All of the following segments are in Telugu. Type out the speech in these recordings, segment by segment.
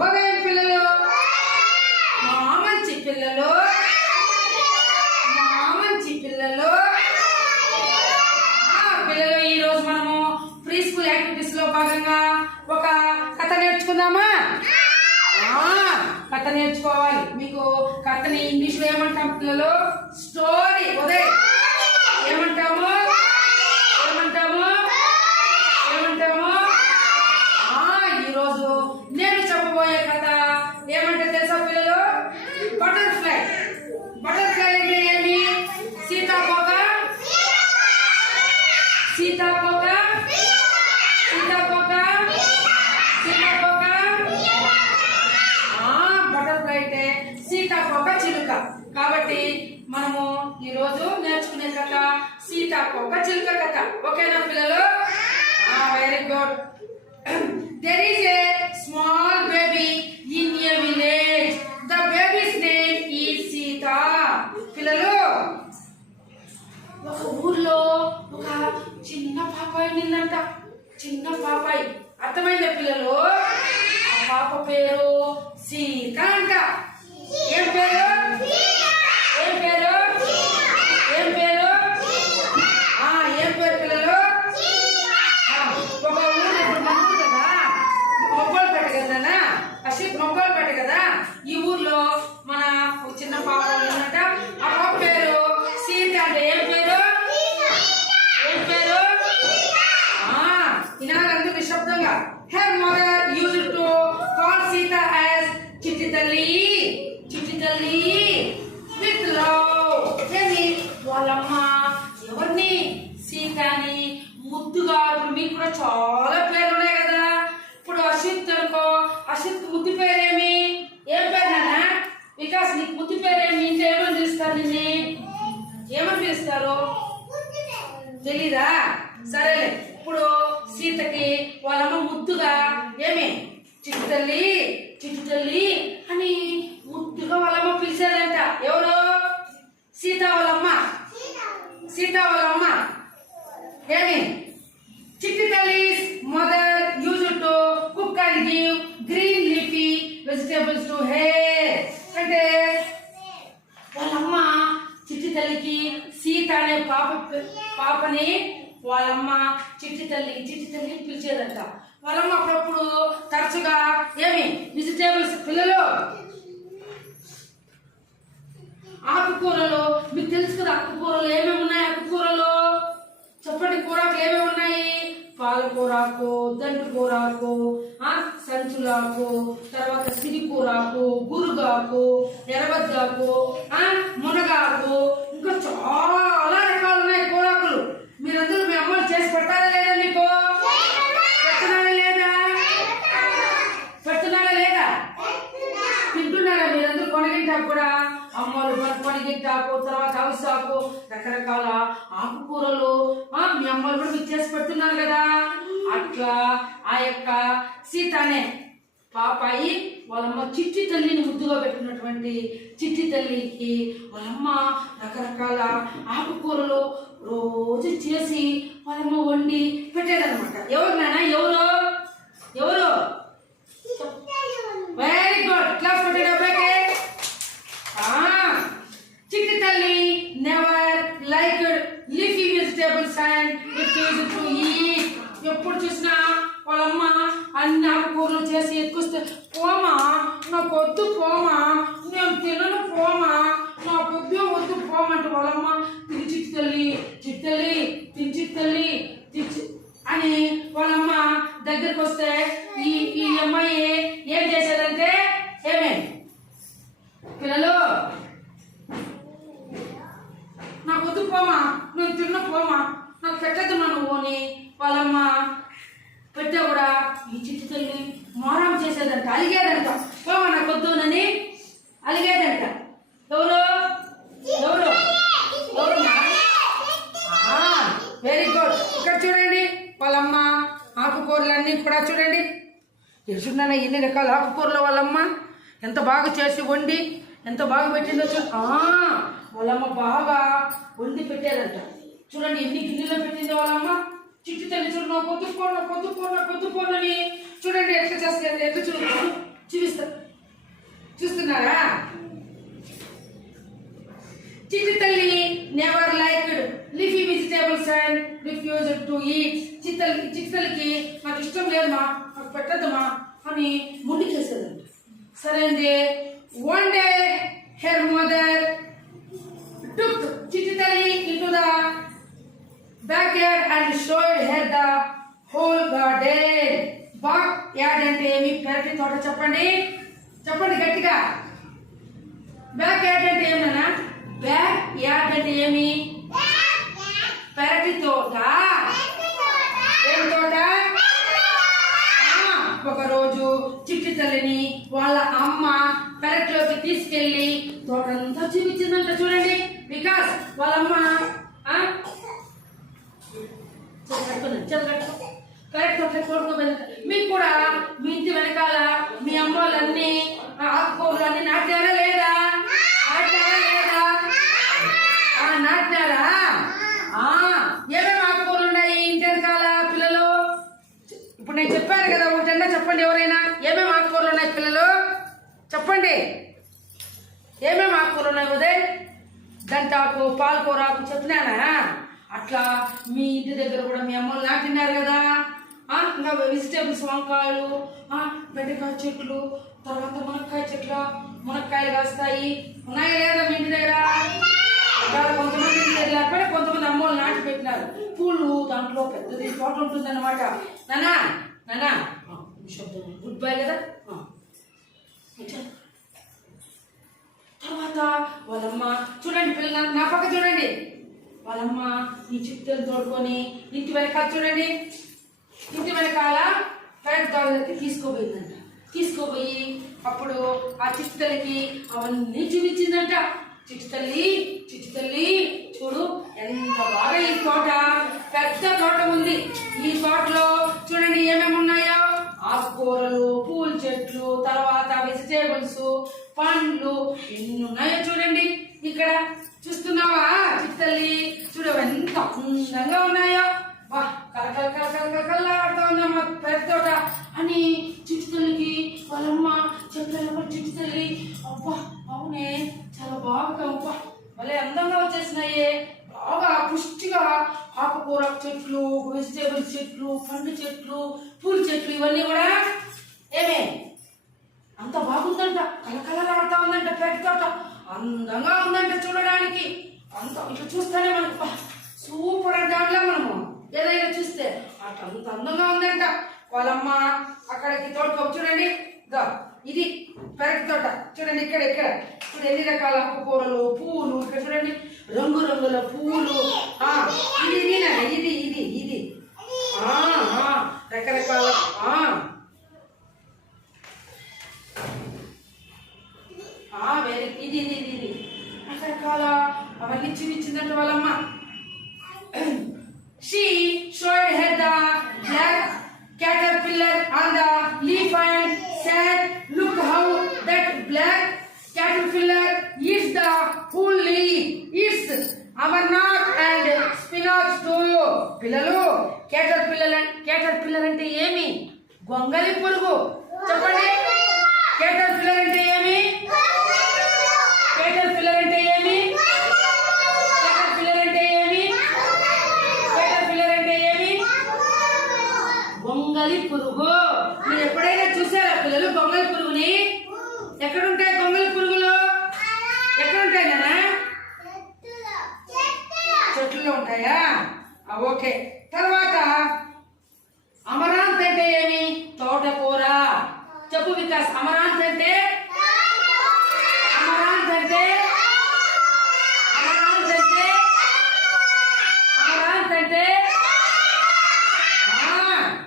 శుభోదయం పిల్లలు, మా మంచి పిల్లలు, మా మంచి పిల్లలు. పిల్లలు ఈరోజు మనము ప్రీ స్కూల్ యాక్టివిటీస్ లో భాగంగా ఒక కథ నేర్చుకుందామా? కథ నేర్చుకోవాలి. మీకు కథని ఇంగ్లీష్ లో ఏమంటాం పిల్లలు? స్టోరీ. ఉదయ్ ఏమంటాము? ఏమంటాము? ఏమంటాము? ఈరోజు నేను చెప్పబోయే కథ ఏమంటే తెలుసా పిల్లలు? బటర్ఫ్లై. బటర్ఫ్లై అంటే ఏమి? సీతాకోక. సీతాకోక. సీతాకోక. సీతాకోక. బటర్ఫ్లై అంటే సీతాకోక చిలుక. కాబట్టి మనము ఈరోజు నేర్చుకునే కథ సీతాకోక చిలుక కథ. ఓకేనా పిల్లలు? Very good. There is a small baby in a village. The baby's name is Sita. పిల్లలు, ఒక ఊర్లో ఒక చిన్న పాపాయి నిన్నంట. చిన్న పాపాయి. అర్థమైందా పిల్లలు? ఆ పాప పేరు సీత అంట. ఏం పేరు? ఏం పేరు? ఏం పేరు? ఏం పేరు పిల్లలు? ఒక మొగ్గోలుపేట కదా, ఈ ఊర్లో మన చిన్న పాప ఉందంట. ఆ పాప పేరు సీత అంటే ఏం పేరు? ఏం పేరు? వినాలందరూ నిశ్శబ్దంగా. Her mother used to call Sita as చిట్టి తల్లి. చిట్టి తల్లి విత్ లవ్. ఏమి వాళ్ళమ్మ ఎవరిని? సీతని ముద్దుగా. ఇప్పుడు మీకు కూడా చాలా పేర్లు ఉన్నాయి కదా. ఇప్పుడు అశ్విత్ అనుకో, అశ్విత్ ముద్దు పేరేమి? ఏం పేరు నాన్న? వికాస్ నీకు ముద్దు పేరేమి? ఇంట్లో ఏమని పిలుస్తారు? నిన్ను ఏమని పిలుస్తారు? తెలీదా? సరేలే. ఇప్పుడు సీతకి వాళ్ళమ్మ ముద్దుగా ఏమి చిట్టు తల్లి, చిట్టు తల్లి అని ముద్దుగా వాళ్ళమ్మ పిలిచేదంట. ఎవరు? సీత వాళ్ళమ్మ. సీత వాళ్ళమ్మ ఏమి? చిట్టి తల్లి's mother used to cook and give green leafy vegetables to her. అంటే వాళ్ళమ్మ చిట్టి తల్లికి సీత అనే పాపని వాళ్ళమ్మ చిట్టి తల్లి చిట్టి తల్లి పిలిచేదంట. వాళ్ళమ్మ అప్పుడప్పుడు తరచుగా ఏమి వెజిటేబుల్స్. పిల్లలు, ఆకుకూరలు మీకు తెలుసు కదా. ఆకుకూరలు ఏమేమి ఉన్నాయి? ఆకుకూరలు చెప్పండి. కూరాకులు ఏమేమి ఉన్నాయి? పాలకూరాకు, దంటుకూరాకు, సంచులాకు, తర్వాత సిరికూరాకు, గురుగాకు, ఎర్రబద్దాకు, మునగాకు, ఇంకా చాలా రకాలు ఉన్నాయి కూరాకులు. మీరందరూ మీ అమ్మలు చేసి పెట్టారా లేదా? మీకు పెడుతున్నారా లేదా? పెడుతున్నారా లేదా? తింటున్నారా మీరందరూ? కొనగింటాకు కూడా అమ్మలు కొనగింటాకు, తర్వాత అవిసాకు, రకరకాల ఆకుకూరలు మీ అమ్మలు కూడా మీకు చేసి పెడుతున్నారు కదా. అట్లా ఆ యొక్క సీత అనే పాపాయి వాళ్ళమ్మ చిట్టి తల్లిని ముద్దుగా పెట్టినటువంటి చిట్టి తల్లికి వాళ్ళమ్మ రకరకాల ఆకుకూరలు రోజు చేసి వాళ్ళమ్మ వండి పెట్టేదన్నమాట. ఎవరు నాన్న? ఎవరు? ఎవరు? Very good. క్లాస్ పెట్టేటప్పుడే చిట్టి తల్లి never liked leafy vegetables and refused to eat. ఎప్పుడు చూసినా వాళ్ళమ్మ అన్ని ఆకుకూరలు చేసి ఎత్తుకొస్తే, పోమా నాకు వద్దు, పోమా నేను తినను, పోమా నా పొద్దు వద్దు, పోమంటే వాళ్ళమ్మ తిని చిట్టి తల్లి, చిట్టి తల్లి, తిని చిట్టి తల్లి అని వాళ్ళమ్మ దగ్గరకు వస్తే ఈ అమ్మాయి ఏం చేసేదంటే ఏమే పిల్లలు నాకు వద్దు, పోమా నేను తిన్న, పోమా నాకు పెట్టద్దు నువ్వు అని వాళ్ళమ్మ పెట్టా కూడా ఈ చిట్టి తల్లి మారం చేసేదంట. అలిగేదంట. పోమా నాకు వద్దునని అలిగేదంట. ఎవరు? ఎవరు? ఎవరు? Very good. ఇక్కడ చూడండి వాళ్ళమ్మ ఆకుకూరలన్నీ కూడా చూడండి. తెలుసుకున్నా ఎన్ని రకాల ఆకుకూరలు వాళ్ళమ్మ ఎంత బాగా చేసి వండి ఎంత బాగా పెట్టిందో వాళ్ళమ్మ బాగా వండి పెట్టారంట. చూడండి ఎన్ని గిన్నెలో పెట్టిందో వాళ్ళమ్మ. చిట్టి తల్లి చూడండి, పొద్దుపోనని చూడండి ఎట్లా చేస్తుంది, ఎట్లా చూపిస్తా. Never liked leafy vegetables and refused to eat. చిత్తలకి నాకు ఇష్టం లేదమ్మా, నాకు పెట్టద్దమ్మా అని ముందుకేసేదంట. సరే అండి. One day her mother took Chitti తల్లి into the backyard and showed her the whole garden. Backyard అంటే ఏమి? పెరటి తోట. చెప్పండి చెప్పండి గట్టిగా. బ్యాక్ యార్డ్ అంటే ఏమన్నా? బ్యాక్ యార్డ్ అంటే ఏమి? పెరటి తోట. ఏం తోట? ఒకరోజు చిట్టి తల్లిని వాళ్ళ అమ్మ పెరట్లోకి తీసుకెళ్లి తోటంతా చూపించిందంట. చూడండి, బికాస్ వాళ్ళమ్మ కరెక్ట్ తోడుకోపోయిందంట. మీకు కూడా మీ ఇంటి వెనకాల మీ అమ్మ వాళ్ళన్నీ ఆకుకూరలు అన్ని నాటారా లేదా? నాటినారా? ఏమేమి ఆకుకూరలు ఉన్నాయి ఇంటి వెనకాల పిల్లలు? ఇప్పుడు నేను చెప్పాను కదా, ఒకటన్నా చెప్పండి ఎవరైనా. ఏమేమి ఆకుకూరలు ఉన్నాయి పిల్లలు? చెప్పండి. ఏమేమి ఆకుకూరలు ఉన్నాయి? ఉదయ్ గంటాకు, పాలకూర ఆకు చెప్పినానా? అట్లా మీ ఇంటి దగ్గర కూడా మీ అమ్మలు నాటినారు కదా. ఇంకా వెజిటేబుల్స్, వంకాయలు, బెండకాయ చెట్లు, తర్వాత మునక్కాయ చెట్లు, మునక్కాయలు కాస్తాయి. ఉన్నాయా లేదా మీ ఇంటి దగ్గర? కొంతమంది ఇంటి దగ్గర లేకపోతే కొంతమంది అమ్మలు నాటి పెట్టినారు. పూలు దాంట్లో పెద్దది తోట ఉంటుంది అన్నమాట. నానా నానా గుడ్ బై కదా. తర్వాత వాళ్ళమ్మ చూడండి పిల్లలు, నా పక్క చూడండి. వాళ్ళమ్మ ఈ చిట్టెలు తోడుకొని ఇంటి వెనకాల చూడండి, ఇంటి వెనకాల పెరటి తోటకి తీసుకోపోయిందంట. తీసుకోపోయి అప్పుడు ఆ చిట్టెలకి అవన్నీ చూపించిందంట. చిట్టి తల్లి చూడు ఎంత బాగా ఈ తోట, పెద్ద తోట ఉంది. ఈ తోటలో చూడండి ఏమేమి ఉన్నాయో. ఆకుకూరలు, పూల చెట్లు, తర్వాత వెజిటేబుల్స్, పండ్లు ఎన్ని ఉన్నాయో చూడండి. ఇక్కడ చూస్తున్నావా చిట్టి తల్లి? చూడు ఎంత అందంగా ఉన్నాయో. వా కలకల కలకల కలకలాడుతూ ఉందమ్మా పెద్ద తోట అని చిట్టి తల్లికి వాళ్ళమ్మ చెప్పలేదమ్మా. చిట్టి తల్లి అబ్బా అవునే చాలా బాగా అబ్బా భలే అందంగా వచ్చేసినాయే. బాగా పుష్టిగా ఆకుకూర చెట్లు, వెజిటేబుల్ చెట్లు, పండు చెట్లు, పూల చెట్లు ఇవన్నీ కూడా ఏమే అంత బాగుందంట. కలకలలాడుతూ ఉందంట పెద్ద తోట. అందంగా ఉందంట చూడడానికి. అంత ఇట్లా చూస్తేనే మనకు సూపర్ అంటే మనము ఏదైనా చూస్తే అట్లా అంత అందంగా ఉందంట. వాళ్ళమ్మ అక్కడికి తోడుకో చూడండి. ఇది పెరటి తోట చూడండి. ఇక్కడ ఇప్పుడు ఎన్ని రకాల ఆకుకూరలు, పూలు. ఇక్కడ చూడండి రంగురంగుల పూలు. ఇది రకరకాల ఇది రకరకాల అవన్నీ చూపించిందంట వాళ్ళమ్మ. She showed her the black caterpillar on the leaf and said, "Look how that black caterpillar eats the whole leaf. Eats amarnath and spinach too." పిల్లలు caterpillar అంటే ఏమి? గొంగలి పురుగు. చెప్పండి caterpillar అంటే ఏమి? caterpillar అంటే ఏమి? గొంగలి పురుగు. మీరు ఎప్పుడైనా చూసారా పిల్లలు గొంగలి పురుగుని? ఎక్కడుంటాయి గొంగలి పురుగులు? ఎక్కడుంటాయి నాన్న? చెట్లలో ఉంటాయా? ఓకే. తర్వాత అమరాంత్ అంటే ఏమి? తోటకూర. చెప్పు వికాస్. అమరాంత్ అంటే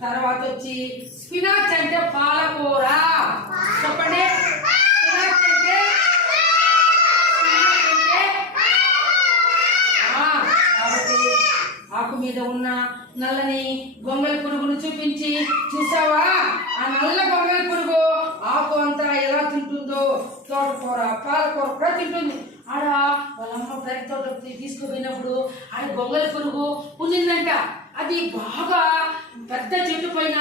తర్వాత వచ్చి స్పినాచ్ అంటే పాలకూర. చెప్పండి స్పినాచ్ అంటే కాబట్టి ఆకు మీద ఉన్న నల్లని గొంగలి పురుగును చూపించి చూసావా? ఆ నల్ల గొంగలి పురుగు ఆకు అంతా ఎలా తింటుందో తోటకూర, పాలకూర కూడా తింటుంది. ఆడ వాళ్ళమ్మ పెరటి తోట తీసుకుపోయినప్పుడు ఆడ గొంగలి పురుగు ఉండిందంట. అది బాగా పెద్ద చెట్టు పైన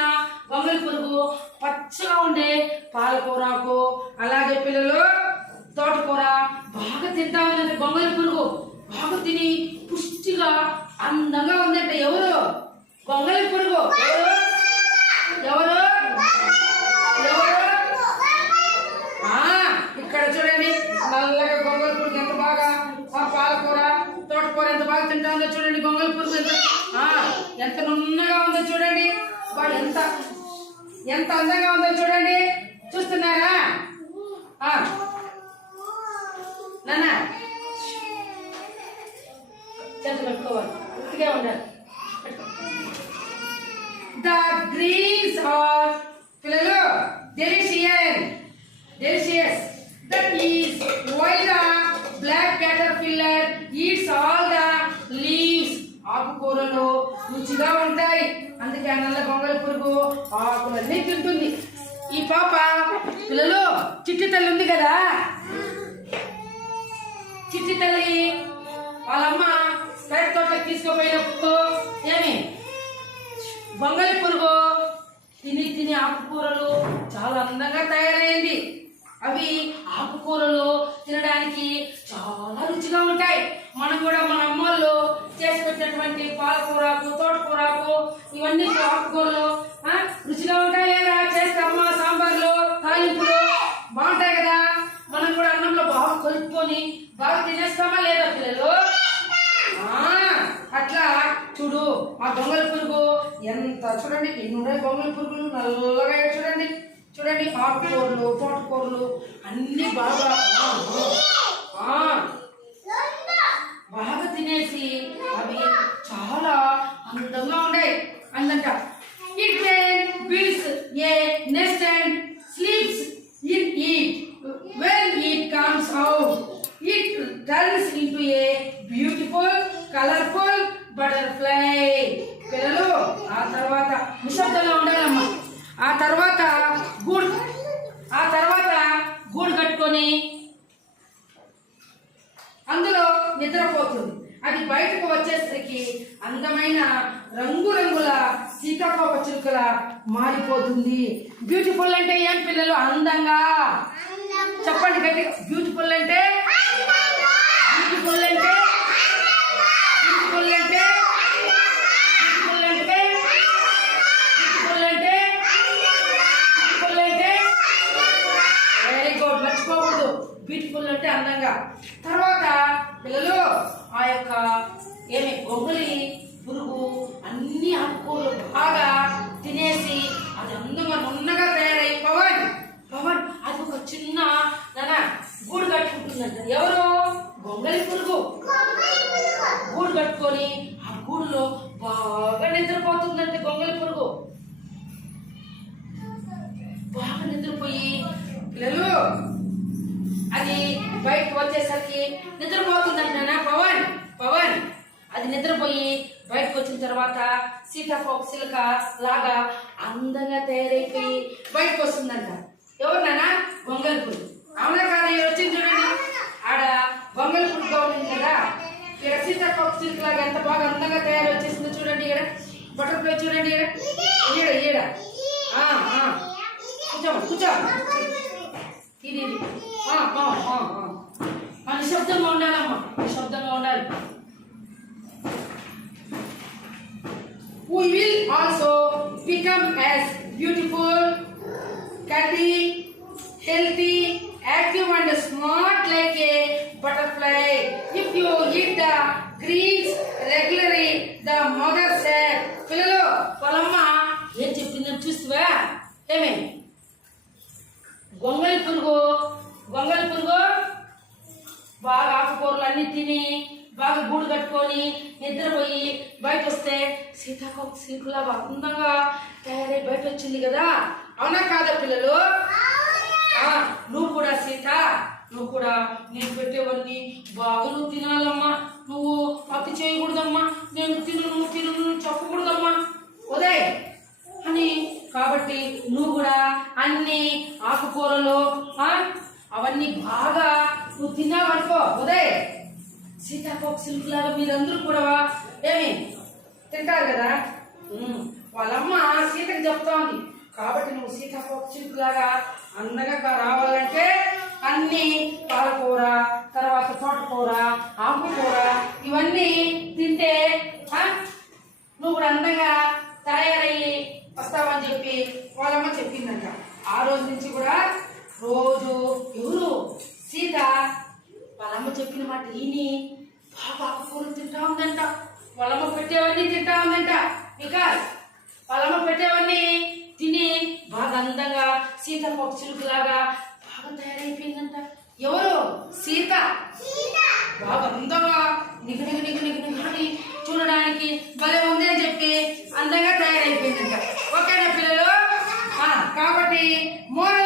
గొంగలి పురుగు పచ్చగా ఉండే పాలకూరకు, అలాగే పిల్లలు తోటకూర బాగా తింటా ఉందంటే గొంగలి పురుగు బాగా తిని పుష్టిగా అందంగా ఉందంట. ఎవరు? గొంగళి పురుగు. ఎవరు? ఇక్కడ చూడండి, నల్లగా గొంగళి పురుగు ఎంత బాగా పాలకూర తోటకూర ఎంత బాగా తింటుందో చూడండి. గొంగళి పురుగు ఎంత నున్నగా ఉందో చూడండి. ఎంత ఎంత అందంగా ఉందో చూడండి. చూస్తున్నారా నాన్న? చేతులు పెట్టుకోవాలి, ఉట్టిగా ఉండాలి. ద గ్రీన్స్ ఆర్ పిల్లలు delicious. That is why the black caterpillar eats all the leaves. ఆకుకూరలు రుచిగా ఉంటాయి, అందుకే ఆ నల్ల గొంగళి పురుగు ఆకులన్నీ తింటుంది. ఈ పాప పిల్లలు చిట్టి తల్లి ఉంది కదా, చిట్టి తల్లి వాళ్ళమ్మ పెరటి తోటకి తీసుకుపోయినప్పుడు ఏమి గొంగళి పురుగు తిని తిని ఆకుకూరలు చాలా అందంగా తయారైంది. అవి ఆకుకూరలు తినడానికి చాలా రుచిగా ఉంటాయి. మనం కూడా మన అమ్మోళ్ళు చేసి పెట్టినటువంటి పాలకూరకు తోటకూరకు ఇవన్నీ ఆకుకూరలు రుచిగా ఉంటాయి లేదా? చేస్తామా సాంబార్లు తాలింపులు బాగుంటాయి కదా. మనం కూడా అన్నంలో బాగా కలుపుకొని బాగా తినేస్తామా లేదా పిల్లలు? అట్లా చూడు ఆ గొంగళి పురుగు ఎంత చూడండి ఎన్ని గొంగళి పురుగులు నల్లగా చూడండి. చూడండి ఆకుకూరలు తోటకూరలు అన్ని బాగా బాగా తినేసి అవి చాలా అందంగా ఉన్నాయి అందంట. It builds a nest and sleeps in it. When it comes out it turns into a beautiful colorful butterfly. పిల్లలు ఆ తర్వాత నిశ్శబ్దంగా ఉండాలమ్మా. ఆ తర్వాత గూడు కట్టుకొని అందులో నిద్రపోతుంది. అది బయటకు వచ్చేసరికి అందమైన రంగురంగుల సీతాకోక చిలుకల మారిపోతుంది. బ్యూటిఫుల్ అంటే ఏం పిల్లలు? అందంగా. చెప్పండి గట్టిగా. బ్యూటిఫుల్ అంటే వెరీ గుడ్, మర్చిపోకూడదు. బ్యూటిఫుల్ అంటే అందంగా. తర్వాత పిల్లలు ఆ యొక్క ఏమి గొంగళి పురుగు అన్ని ఆకుకూరలు బాగా తినేసి అది అందంగా నున్నగా తయారై పవన్ అది ఒక చిన్న గూడు కట్టుకుంటుందంట. ఎవరు? గొంగళి పురుగు గూడు కట్టుకొని ఆ గూడులో బాగా నిద్రపోతుందంటే గొంగళి పురుగు బాగా నిద్రపోయి పిల్లలు అది బయటకు వచ్చేసరికి నిద్రపోతుందంట. పవన్ అది నిద్రపోయి బయటకు వచ్చిన తర్వాత సీతాకోక చిలుక లాగా అందంగా తయారైపోయి బయటకు వస్తుందంట. ఎవరు నాన్న? గొంగళి పురుగు. అవునా కాదా? వచ్చింది చూడండి, ఆడ గొంగళి పురుగుగా ఉంది కదా. ఇక్కడ సీతాకోక చిలుక లాగా ఎంత బాగా అందంగా తయారు వచ్చేసిందో చూడండి. ఇక్కడ బటర్ఫ్లై చూడండి. ఈడ కూర్చో ఇది నిశ్శబ్దంగా ఉండాలమ్మా, నిశ్శబ్దంగా ఉండాలి. We will also become as beautiful, cuddly, healthy, active and smart like a butterfly. If you eat the greens regularly, the mother said. పిల్లలు వాళ్ళమ్మ ఏం చెప్పిందని చూస్తావా? ఏమే గొంగళి పురుగు బాగా ఆకుకూరలు అన్ని తిని బాగా గూడు కట్టుకొని నిద్రపోయి బయట వస్తే సీతాకోక చిలుకలాగా అందంగా తయారై బయట వచ్చింది కదా. అవునా కాదా పిల్లలు? నువ్వు కూడా సీత, నువ్వు కూడా నేను పెట్టేవన్నీ బాగా నువ్వు తినాలమ్మా. నువ్వు అతి చేయకూడదమ్మా. నేను తిను చెప్పకూడదమ్మా ఉదయ్ అని. కాబట్టి నువ్వు కూడా అన్ని ఆకుకూరలు అవన్నీ బాగా నువ్వు తిన్నావనుకో ఉదయ్, సీతాకోక చిలుకలాగా మీరందరూ కూడా ఏమి తింటారు కదా. వాళ్ళమ్మ సీతకి చెప్తా ఉంది. కాబట్టి నువ్వు సీతాకోక చిలుకలాగా అందంగా రావాలంటే అన్ని పాలకూర తర్వాత తోటకూర, ఆకుకూర ఇవన్నీ తింటే నువ్వు కూడా అందంగా తయారయ్యి వస్తావని చెప్పి వాళ్ళమ్మ చెప్పిందంట. ఆ రోజు నుంచి కూడా రోజు ఎవరు సీత వాళ్ళమ్మ చెప్పిన మాట విని బాగా ఆకుకూరలు తింటా ఉందంట. వాళ్ళమ్మ పెట్టేవన్నీ తింటా ఉందంట. బికాస్ వాళ్ళమ్మ పెట్టేవన్నీ తిని బాగా అందంగా సీతాకోక చిలుకలాగా బాగా తయారైపోయిందంట. ఎవరు? సీత. బాగా అందంగా నిగనిగని చూడడానికి భలే ఉంది అని చెప్పి అందంగా తయారైపోయిందంట. ఓకేనా పిల్లలు? కాబట్టి మోరల్